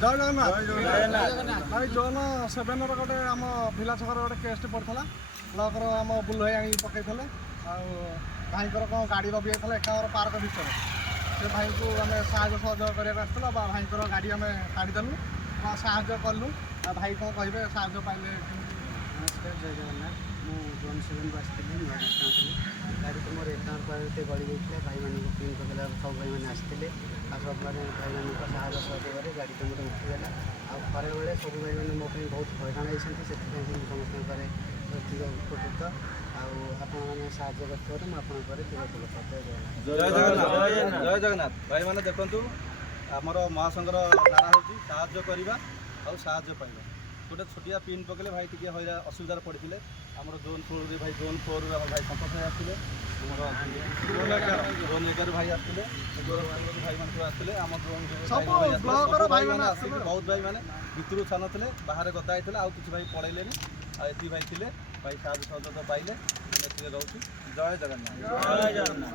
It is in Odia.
ଜୟ ଜଗନ୍ନାଥ। ଭାଇ ଜୋନ୍ 7 ଗୋଟେ ଆମ ଭିଲା ଛକରେ ଗୋଟେ କେସ୍ଟି ପଡ଼ିଥିଲା। ବ୍ଲକର ଆମ ବୁଲୁ ଭାଇ ଆଣିକି ପକେଇଥିଲେ। ଆଉ ଭାଇଙ୍କର କ'ଣ ଗାଡ଼ି ରବି ଯାଇଥିଲା ଏକାମ୍ର ପାର୍କ ଭିତରେ। ସେ ଭାଇଙ୍କୁ ଆମେ ସାହାଯ୍ୟ ସହଯୋଗ କରିବାକୁ ଆସିଥିଲୁ। ଭାଇଙ୍କର ଗାଡ଼ି ଆମେ କାଢ଼ିଦେଲୁ ସାହାଯ୍ୟ କଲୁ। ଆଉ ଭାଇ କ'ଣ କହିବେ ସାହାଯ୍ୟ ପାଇଲେ? ନମସ୍କାର, ଜୟ ଜଗନ୍ନାଥ। ମୁଁ ଜୋନ୍ 7କୁ ଆସିଥିଲି, ନୂଆ ଥିଲି। ଗାଡ଼ି ତ ମୋର ଏକାଉଣ୍ଟ ପାଖରେ ଗଳି ଯାଇଥିଲା। ଭାଇମାନଙ୍କୁ ପିନ୍ ପକେଇଲା ସବୁ ଭାଇମାନେ ଆସିଥିଲେ। ଆଉ ସବୁ ଭାଇମାନଙ୍କ ସାହାଯ୍ୟ ସହଯୋଗରେ ଗାଡ଼ି ତ ମୋର ଉଠିଗଲା। ଆଉ ଖରା ବେଳେ ସବୁ ଭାଇମାନେ ମୋ ପାଇଁ ବହୁତ ହଇରାଣ ହେଇଛନ୍ତି। ସେଥିପାଇଁ ମୁଁ ସମସ୍ତଙ୍କ ପରେ ଅଧିକ ଉପକୃତ। ଆଉ ଆପଣମାନେ ସାହାଯ୍ୟ କରିଥିବାରୁ ମୁଁ ଆପଣଙ୍କ ପରେ ଚିର ଉପକୃତ। ଜୟ ଜଗନ୍ନାଥ। ଭାଇମାନେ ଦେଖନ୍ତୁ, ଆମର ମହାସଂଘର ନାରା ହେଉଛି ସାହାଯ୍ୟ କରିବା ଆଉ ସାହାଯ୍ୟ ପାଇବା। ଗୋଟେ ଛୋଟିଆ ପିନ୍ ପକେଇଲେ ଭାଇ ଟିକେ ଅସୁବିଧାରେ ପଡ଼ିଥିଲେ। ଆମର ଜୋନ୍ 16ରେ ଭାଇ ଜୋନ୍ 4ରୁ ଆମ ଭାଇ ସନ୍ତୋଷ ଭାଇ ଆସିଥିଲେ। ଆମର ଜୋନ୍ 11 ଭାଇ ଆସିଥିଲେ। ଭାଇମାନେ ସବୁ ଆସିଥିଲେ। ଆମ ଭାଇମାନେ ଆସିକି ବହୁତ ଭାଇମାନେ ଭିତରୁ ଛାନଥିଲେ, ବାହାରେ ଗଦା ହେଇଥିଲେ। ଆଉ କିଛି ଭାଇ ପଳେଇଲେନି। ଆଉ ଏତିକି ଭାଇ ଥିଲେ। ଭାଇ ସାହାଯ୍ୟ ସହଯୋଗ ପାଇଲେ। ଆମେ ଏତିକି ରହୁଛୁ। ଜୟ ଜଗନ୍ନାଥ।